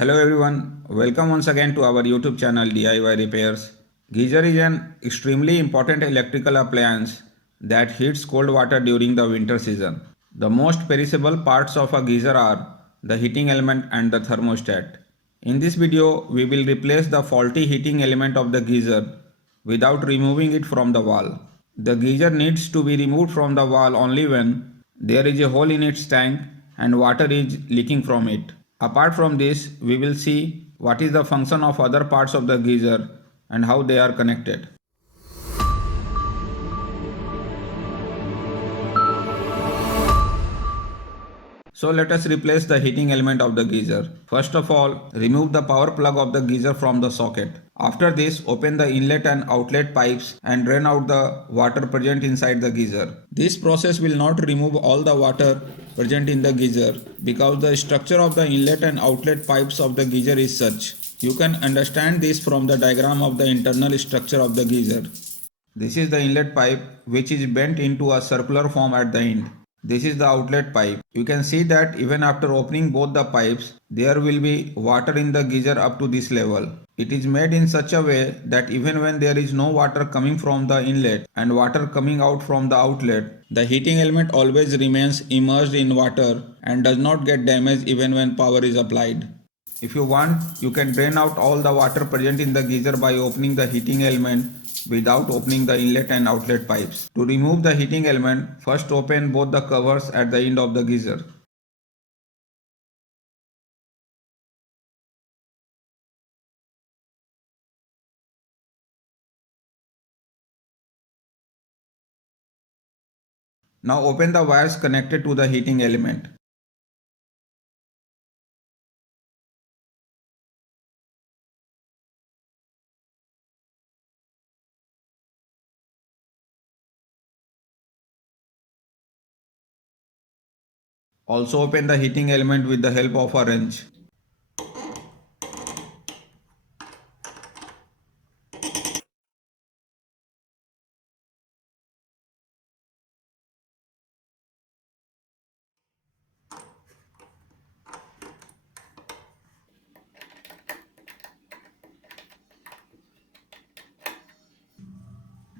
Hello everyone, welcome once again to our YouTube channel DIY Repairs. Geyser is an extremely important electrical appliance that heats cold water during the winter season. The most perishable parts of a geyser are the heating element and the thermostat. In this video, we will replace the faulty heating element of the geyser without removing it from the wall. The geyser needs to be removed from the wall only when there is a hole in its tank and water is leaking from it. Apart from this, we will see what is the function of other parts of the geyser and how they are connected. So let us replace the heating element of the geyser. First of all, remove the power plug of the geyser from the socket. After this, open the inlet and outlet pipes and drain out the water present inside the geyser. This process will not remove all the water present in the geyser because the structure of the inlet and outlet pipes of the geyser is such. You can understand this from the diagram of the internal structure of the geyser. This is the inlet pipe which is bent into a circular form at the end. This is the outlet pipe. You can see that even after opening both the pipes, there will be water in the geyser up to this level. It is made in such a way that even when there is no water coming from the inlet and water coming out from the outlet, the heating element always remains immersed in water and does not get damaged even when power is applied. If you want, you can drain out all the water present in the geyser by opening the heating element without opening the inlet and outlet pipes. To remove the heating element, first open both the covers at the end of the geyser. Now open the wires connected to the heating element. Also open the heating element with the help of a wrench.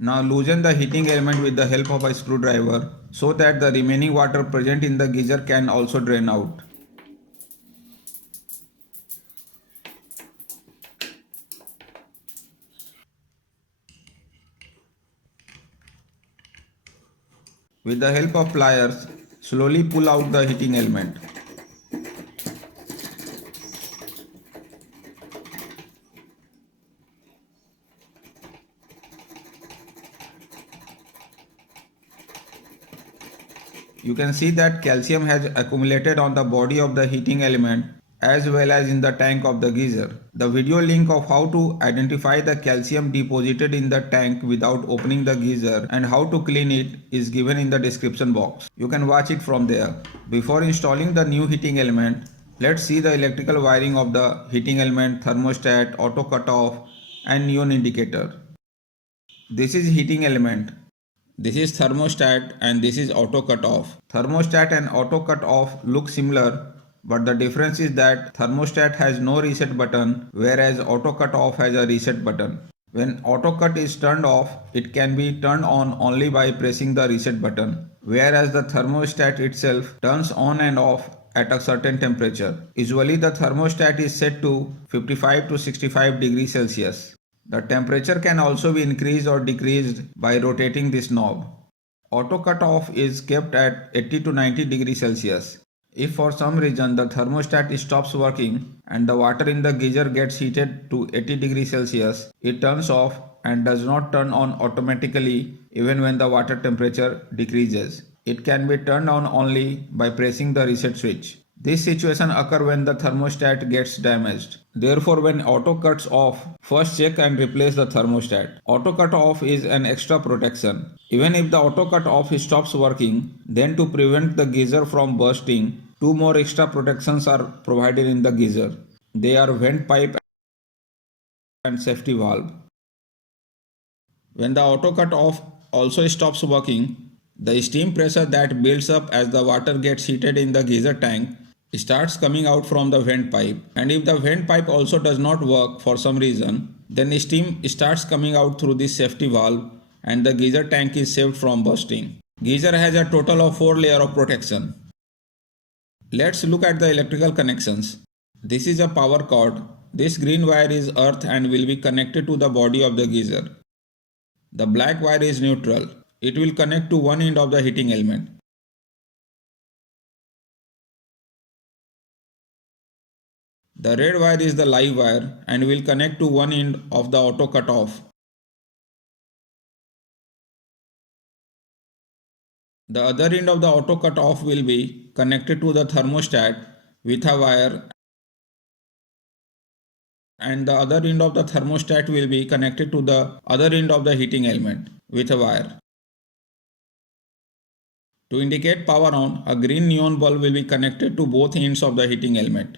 Now loosen the heating element with the help of a screwdriver so that the remaining water present in the geyser can also drain out. With the help of pliers, slowly pull out the heating element. You can see that calcium has accumulated on the body of the heating element as well as in the tank of the geyser. The video link of how to identify the calcium deposited in the tank without opening the geyser and how to clean it is given in the description box. You can watch it from there. Before installing the new heating element, let's see the electrical wiring of the heating element, thermostat, auto cutoff and neon indicator. This is heating element. This is thermostat and this is auto cutoff. Thermostat and auto cutoff look similar, but the difference is that thermostat has no reset button whereas auto cutoff has a reset button. When auto cut is turned off, it can be turned on only by pressing the reset button, whereas the thermostat itself turns on and off at a certain temperature. Usually the thermostat is set to 55 to 65 degrees Celsius. The temperature can also be increased or decreased by rotating this knob. Auto cutoff is kept at 80 to 90 degrees Celsius. If for some reason the thermostat stops working and the water in the geyser gets heated to 80 degrees Celsius, it turns off and does not turn on automatically even when the water temperature decreases. It can be turned on only by pressing the reset switch. This situation occurs when the thermostat gets damaged. Therefore, when auto cuts off, first check and replace the thermostat. Auto cut off is an extra protection. Even if the auto cut off stops working, then to prevent the geyser from bursting, two more extra protections are provided in the geyser. They are vent pipe and safety valve. When the auto cut off also stops working, the steam pressure that builds up as the water gets heated in the geyser tank starts coming out from the vent pipe, and if the vent pipe also does not work for some reason, then steam starts coming out through this safety valve and the geyser tank is saved from bursting. Geyser has a total of 4 layers of protection. Let's look at the electrical connections. This is a power cord. This green wire is earth and will be connected to the body of the geyser. The black wire is neutral. It will connect to one end of the heating element. The red wire is the live wire and will connect to one end of the auto cutoff. The other end of the auto cutoff will be connected to the thermostat with a wire, and the other end of the thermostat will be connected to the other end of the heating element with a wire. To indicate power on, a green neon bulb will be connected to both ends of the heating element.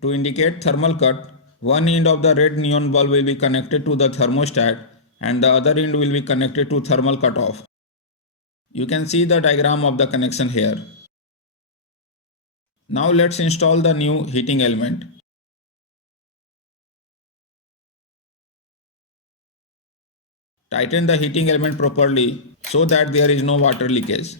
To indicate thermal cut, one end of the red neon bulb will be connected to the thermostat and the other end will be connected to thermal cutoff. You can see the diagram of the connection here. Now let's install the new heating element. Tighten the heating element properly so that there is no water leakage.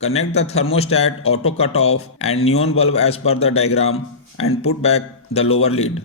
Connect the thermostat, auto cutoff and neon bulb as per the diagram and put back the lower lid.